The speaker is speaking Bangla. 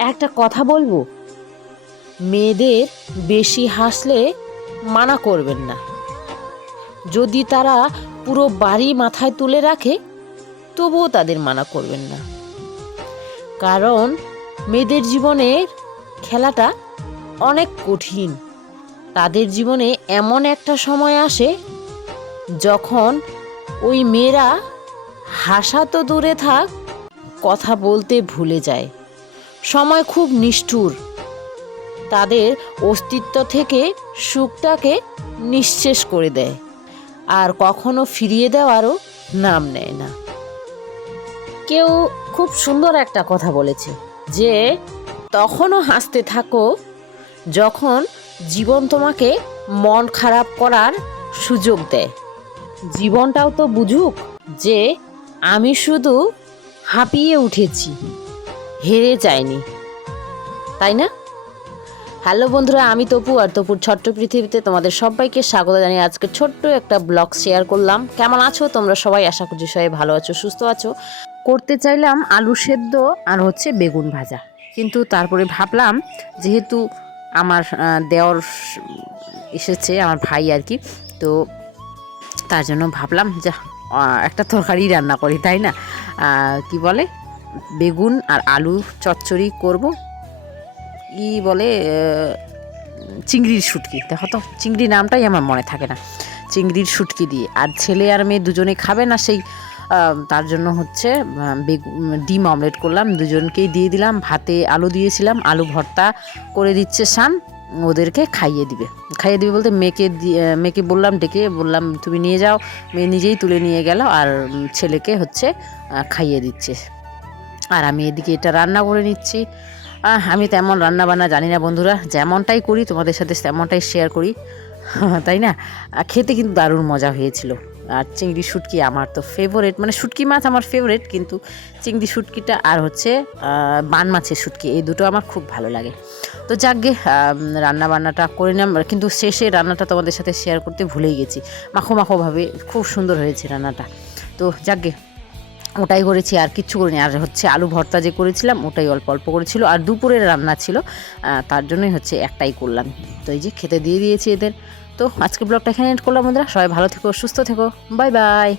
একটা কথা বলব? মেয়েদের বেশি হাসলে মানা করবেন না। যদি তারা পুরো বাড়ি মাথায় তুলে রাখে, তবুও তাদের মানা করবেন না। কারণ মেয়েদের জীবনের খেলাটা অনেক কঠিন। তাদের জীবনে এমন একটা সময় আসে যখন ওই মেয়েরা হাসা তো দূরে থাক, কথা বলতে ভুলে যায়। সময় খুব নিষ্ঠুর। তাদের অস্তিত্ব থেকে সুখটাকে নিঃশেষ করে দেয়, আর কখনো ফিরিয়ে দেওয়ারও নাম নেয় না। কেউ খুব সুন্দর একটা কথা বলেছে যে, তখনও হাসতে থাকো যখন জীবন তোমাকে মন খারাপ করার সুযোগ দেয়। জীবনটাও তো বুঝুক যে, আমি শুধু হাঁপিয়ে উঠেছি। হেরে যায়নি। তাই না? হ্যালো বন্ধুরা, আমি তপু আর তপুর ছোট্ট পৃথিবীতে তোমাদের সবাইকে স্বাগত জানিয়ে আজকে ছোট্ট একটা ব্লগ শেয়ার করলাম। কেমন আছো? তোমরা সবাই আশা করছি সবাই ভালো আছো, সুস্থ আছো। করতে চাইলাম আলু সেদ্ধ আর হচ্ছে বেগুন ভাজা। কিন্তু তারপরে ভাবলাম, যেহেতু আমার দেওর এসেছে, আমার ভাই আর কি, তো তার জন্য ভাবলাম, যা একটা তরকারি রান্না করি, তাই না? কি বলে? বেগুন আর আলু চচ্চড়ি করব। ই বলে চিংড়ির শুটকি। দেখো তো চিংড়ি নামটাই আমার মনে থাকে না। চিংড়ির শুটকি দিয়ে। আর ছেলে আর মেয়ে দুজনে খাবে না সেই তার জন্য হচ্ছে ডিম অমলেট করলাম। দুজনকেই দিয়ে দিলাম। ভাতে আলু দিয়েছিলাম। আলু ভর্তা করে দিচ্ছে শান। ওদেরকে খাইয়ে দিবে। খাইয়ে দিবে বলতে মেয়েকে দি- আহ, মেয়েকে বললাম ডেকে বললাম তুমি নিয়ে যাও। মেয়ে নিজেই তুলে নিয়ে গেল। আর ছেলেকে হচ্ছে খাইয়ে দিচ্ছে। আর আমি এদিকে এটা রান্না করে নিচ্ছি। আমি তেমন রান্না বান্না জানি না বন্ধুরা, যেমনটাই করি, তোমাদের সাথে তেমনটাই শেয়ার করি। তাই না? খেতে কিন্তু দারুণ মজা হয়েছিল। আর চিংড়ি শুটকি আমার তো ফেভারেট মানে শুটকি মাছ আমার ফেভারেট কিন্তু চিংড়ি শুটকিটা আর হচ্ছে বান মাছের শুটকি, এই দুটো আমার খুব ভালো লাগে। তো যাকগে রান্না বান্নাটা করে নিলাম। কিন্তু শেষে রান্নাটা তোমাদের সাথে শেয়ার করতে ভুলেই গেছি। মাখো মাখোভাবে খুব সুন্দর হয়েছে রান্নাটা। তো যাকগে ওটাই করেছি, আর কিচ্ছু করিনি। আর হচ্ছে আলু ভর্তা যে করেছিলাম, ওটাই অল্প অল্প করেছিল। আর দুপুরের রান্না ছিল তার জন্যই হচ্ছে একটাই করলাম। তো এই যে খেতে দিয়ে দিয়েছি এদের। তো আজকে ব্লগটা এখানে এন্ড করলাম বন্ধুরা। সবাই ভালো থেকো, সুস্থ থেকো। Bye bye